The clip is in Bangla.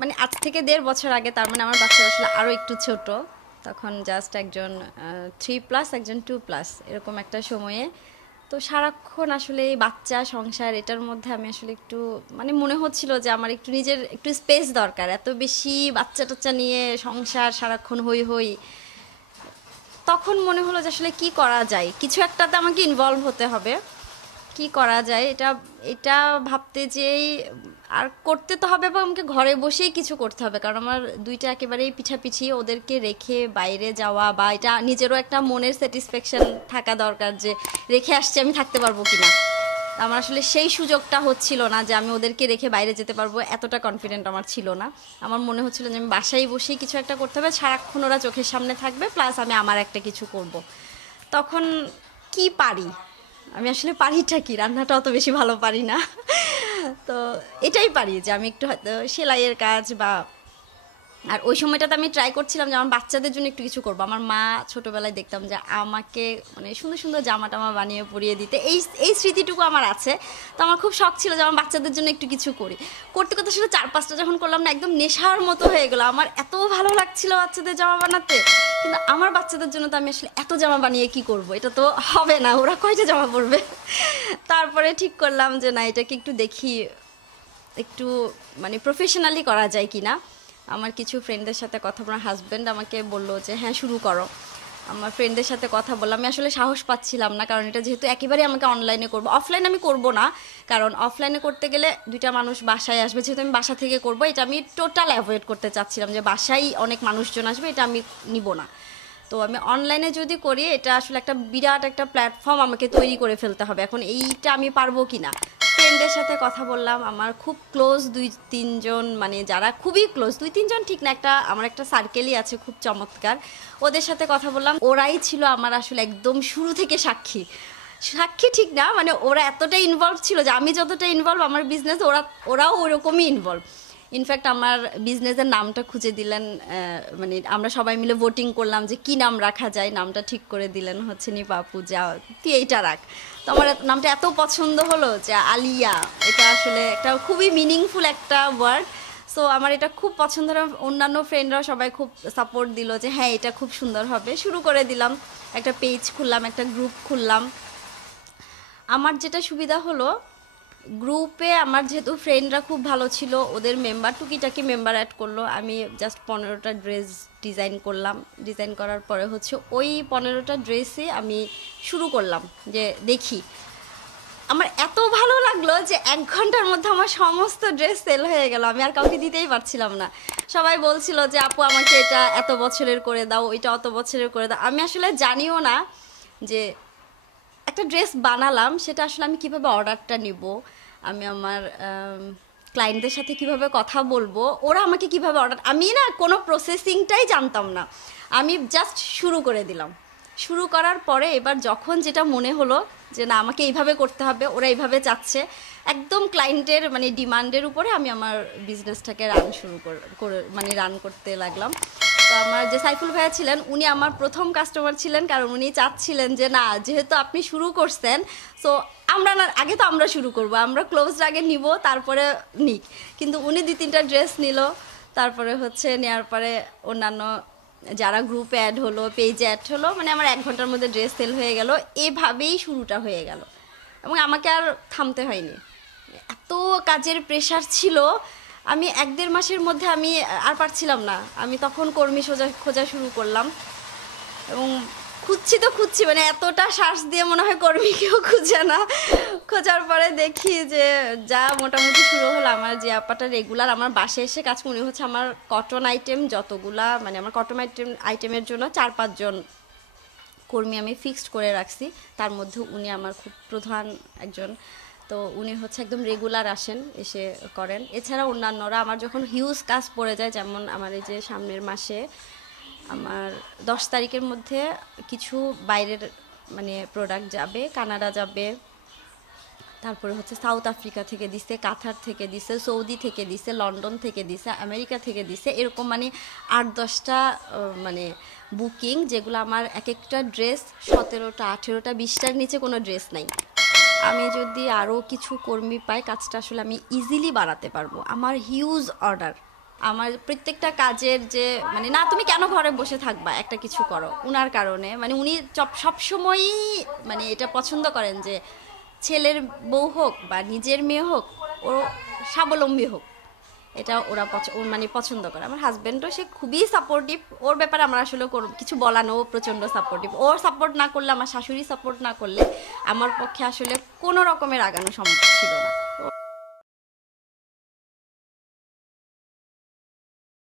মানে আজ থেকে ১.৫ বছর আগে, তার মানে আমার বাচ্চা আসলে আরও একটু ছোট, তখন জাস্ট একজন 3+ একজন 2+ এরকম একটা সময়ে। তো সারাক্ষণ আসলে এই বাচ্চা সংসার এটার মধ্যে আমি আসলে একটু মানে মনে হচ্ছিল যে আমার একটু নিজের একটু স্পেস দরকার, এত বেশি বাচ্চা টাচ্চা নিয়ে সংসার সারাক্ষণ হই হই। তখন মনে হলো যে আসলে কি করা যায়, কিছু একটাতে আমাকে ইনভলভ হতে হবে, কি করা যায় এটা এটা ভাবতে যেই আর করতে তো হবে, এবং আমাকে ঘরে বসেই কিছু করতে হবে, কারণ আমার দুইটা একেবারেই পিছাপিছি, ওদেরকে রেখে বাইরে যাওয়া বা এটা নিজেরও একটা মনের স্যাটিসফ্যাকশন থাকা দরকার যে রেখে আসছি আমি থাকতে পারবো কিনা। আমার আসলে সেই সুযোগটা হচ্ছিল না যে আমি ওদেরকে রেখে বাইরে যেতে পারবো, এতটা কনফিডেন্ট আমার ছিল না। আমার মনে হচ্ছিল যে আমি বাসায় বসেই কিছু একটা করতে হবে, সারাক্ষণ ওরা চোখের সামনে থাকবে, প্লাস আমি আমার একটা কিছু করব। তখন কি পারি, আমি আসলে পারিটা কি, রান্নাটা অত বেশি ভালো পারি না। তো এটাই পারি যে আমি একটু হয়তো সেলাইয়ের কাজ বা, আর ওই সময়টাতে আমি ট্রাই করছিলাম যে আমার বাচ্চাদের জন্য একটু কিছু করবো। আমার মা ছোটোবেলায় দেখতাম যে আমাকে মানে সুন্দর সুন্দর জামা টামা বানিয়ে পরিয়ে দিতে, এই এই স্মৃতিটুকু আমার আছে। তো আমার খুব শখ ছিল যে আমার বাচ্চাদের জন্য একটু কিছু করি। করতে করতে শুধু 4-5টা যখন করলাম না, একদম নেশার মতো হয়ে গেলো। আমার এত ভালো লাগছিল বাচ্চাদের জামা বানাতে, কিন্তু আমার বাচ্চাদের জন্য তো আমি আসলে এত জামা বানিয়ে কি করব, এটা তো হবে না, ওরা কয়টা জামা পরবে। তারপরে ঠিক করলাম যে না, এটাকে একটু দেখি, একটু মানে প্রফেশনালি করা যায় কি না। আমার কিছু ফ্রেন্ডদের সাথে কথা বলার, হাজব্যান্ড আমাকে বললো যে হ্যাঁ শুরু করো। আমার ফ্রেন্ডদের সাথে কথা বললাম, আমি আসলে সাহস পাচ্ছিলাম না, কারণ এটা যেহেতু একেবারে আমাকে অনলাইনে করবো, অফলাইন আমি করব না, কারণ অফলাইনে করতে গেলে দুইটা মানুষ বাসায় আসবে, যেহেতু আমি বাসা থেকে করব, এটা আমি টোটাল অ্যাভয়েড করতে চাচ্ছিলাম যে বাসায় অনেক মানুষজন আসবে, এটা আমি নিব না। তো আমি অনলাইনে যদি করি, এটা আসলে একটা বিরাট একটা প্ল্যাটফর্ম আমাকে তৈরি করে ফেলতে হবে, এখন এইটা আমি পারবো কি না। ফ্রেন্ডদের সাথে কথা বললাম, আমার খুব ক্লোজ 2-3 জন, মানে যারা খুবই ক্লোজ, 2-3 জন ঠিক না, একটা আমার একটা সার্কেলই আছে খুব চমৎকার, ওদের সাথে কথা বললাম। ওরাই ছিল আমার আসলে একদম শুরু থেকে সাক্ষী, সাক্ষী ঠিক না, মানে ওরা এতটাই ইনভলভ ছিল যে আমি যতটা ইনভলভ আমার বিজনেস, ওরাও ওরকমই ইনভলভ। ইনফ্যাক্ট আমার বিজনেসের নামটা খুঁজে দিলেন, মানে আমরা সবাই মিলে ভোটিং করলাম যে কি নাম রাখা যায়, নামটা ঠিক করে দিলেন হচ্ছে নিপা আপু, যা তুই এইটা রাখ। তো আমার নামটা এত পছন্দ হলো যে আলিয়া, এটা আসলে একটা খুবই মিনিংফুল একটা ওয়ার্ড। সো আমার এটা খুব পছন্দ হলো, অন্যান্য ফ্রেন্ডরাও সবাই খুব সাপোর্ট দিল যে হ্যাঁ এটা খুব সুন্দর হবে। শুরু করে দিলাম, একটা পেজ খুললাম, একটা গ্রুপ খুললাম। আমার যেটা সুবিধা হলো, গ্রুপে আমার যেহেতু ফ্রেন্ডরা খুব ভালো ছিল, ওদের মেম্বার টুকিটাকি মেম্বার অ্যাড করলো, আমি জাস্ট 15টা ড্রেস ডিজাইন করলাম। ডিজাইন করার পরে হচ্ছে ওই 15টা ড্রেসে আমি শুরু করলাম যে দেখি। আমার এত ভালো লাগলো যে 1 ঘন্টার মধ্যে আমার সমস্ত ড্রেস সেল হয়ে গেল, আমি আর কাউকে দিতেই পারছিলাম না। সবাই বলছিল যে আপু আমাকে এটা এত বছরের করে দাও, ওইটা অত বছরের করে দাও। আমি আসলে জানিও না যে একটা ড্রেস বানালাম, সেটা আসলে আমি কিভাবে অর্ডারটা নিব, আমি আমার ক্লায়েন্টদের সাথে কিভাবে কথা বলবো, ওরা আমাকে কিভাবে অর্ডার, আমি না কোনো প্রসেসিংটাই জানতাম না। আমি জাস্ট শুরু করে দিলাম। শুরু করার পরে এবার যখন যেটা মনে হলো যে না আমাকে এইভাবে করতে হবে, ওরা এইভাবে চাচ্ছে, একদম ক্লায়েন্টের মানে ডিমান্ডের উপরে আমি আমার বিজনেসটাকে রান শুরু করে মানে রান করতে লাগলাম। তো আমার যে সাইফুল ভাইয়া ছিলেন, উনি আমার প্রথম কাস্টমার ছিলেন, কারণ উনি চাচ্ছিলেন যে না যেহেতু আপনি শুরু করছেন, সো আমরা না আগে তো আমরা শুরু করব, আমরা ক্লোজড আগে নিব তারপরে নিক। কিন্তু উনি 2-3টা ড্রেস নিল, তারপরে হচ্ছে নেওয়ার পরে অন্যান্য যারা গ্রুপে অ্যাড হলো, পেজে অ্যাড হলো, মানে আমার 1 ঘন্টার মধ্যে ড্রেস সেল হয়ে গেল। এভাবেই শুরুটা হয়ে গেল, এবং আমাকে আর থামতে হয়নি। এত কাজের প্রেশার ছিল, আমি 1-1.5 মাসের মধ্যে আমি আর পারছিলাম না, আমি তখন কর্মী খোঁজা শুরু করলাম। এবং খুঁজছি তো খুঁজছি, মানে এতটা শ্বাস দিয়ে মনে হয় কর্মীকেও খুঁজে না। খোঁজার পরে দেখি যে যা মোটামুটি শুরু হলো, আমার যে আপাটা রেগুলার আমার বাসায় এসে কাজ করে, উনি হচ্ছে আমার কটন আইটেম যতগুলা, মানে আমার কটন আইটেমের জন্য 4-5 জন কর্মী আমি ফিক্সড করে রাখছি, তার মধ্যে উনি আমার খুব প্রধান একজন। তো উনি হচ্ছে একদম রেগুলার আসেন, এসে করেন। এছাড়া অন্যান্যরা আমার যখন হিউজ কাজ পড়ে যায়, যেমন আমার এই যে সামনের মাসে আমার 10 তারিখের মধ্যে কিছু বাইরের মানে প্রোডাক্ট যাবে, কানাডা যাবে, তারপরে হচ্ছে সাউথ আফ্রিকা থেকে দিছে, কাতার থেকে দিছে, সৌদি থেকে দিছে, লন্ডন থেকে দিছে, আমেরিকা থেকে দিছে, এরকম মানে 8-10টা মানে বুকিং, যেগুলো আমার এক একটা ড্রেস 17টা 18টা 20টার নিচে কোনো ড্রেস নাই। আমি যদি আরও কিছু কর্মী পাই, কাজটা আসলে আমি ইজিলি বাড়াতে পারবো। আমার হিউজ অর্ডার, আমার প্রত্যেকটা কাজের যে মানে না তুমি কেন ঘরে বসে থাকবা একটা কিছু করো উনার কারণে মানে উনি সব সময়ই মানে এটা পছন্দ করেন যে ছেলের বউ হোক বা নিজের মেয়ে হোক ও স্বাবলম্বী হোক এটা ওরা মানে পছন্দ করে আমার হাজবেন্ডও সে খুবই সাপোর্টিভ ওর ব্যাপারে আমার আসলে কিছু বলানো ও প্রচণ্ড সাপোর্টিভ ওর সাপোর্ট না করলে আমার শাশুড়ি সাপোর্ট না করলে আমার পক্ষে আসলে কোনো রকমের আগানো সম্ভব ছিল না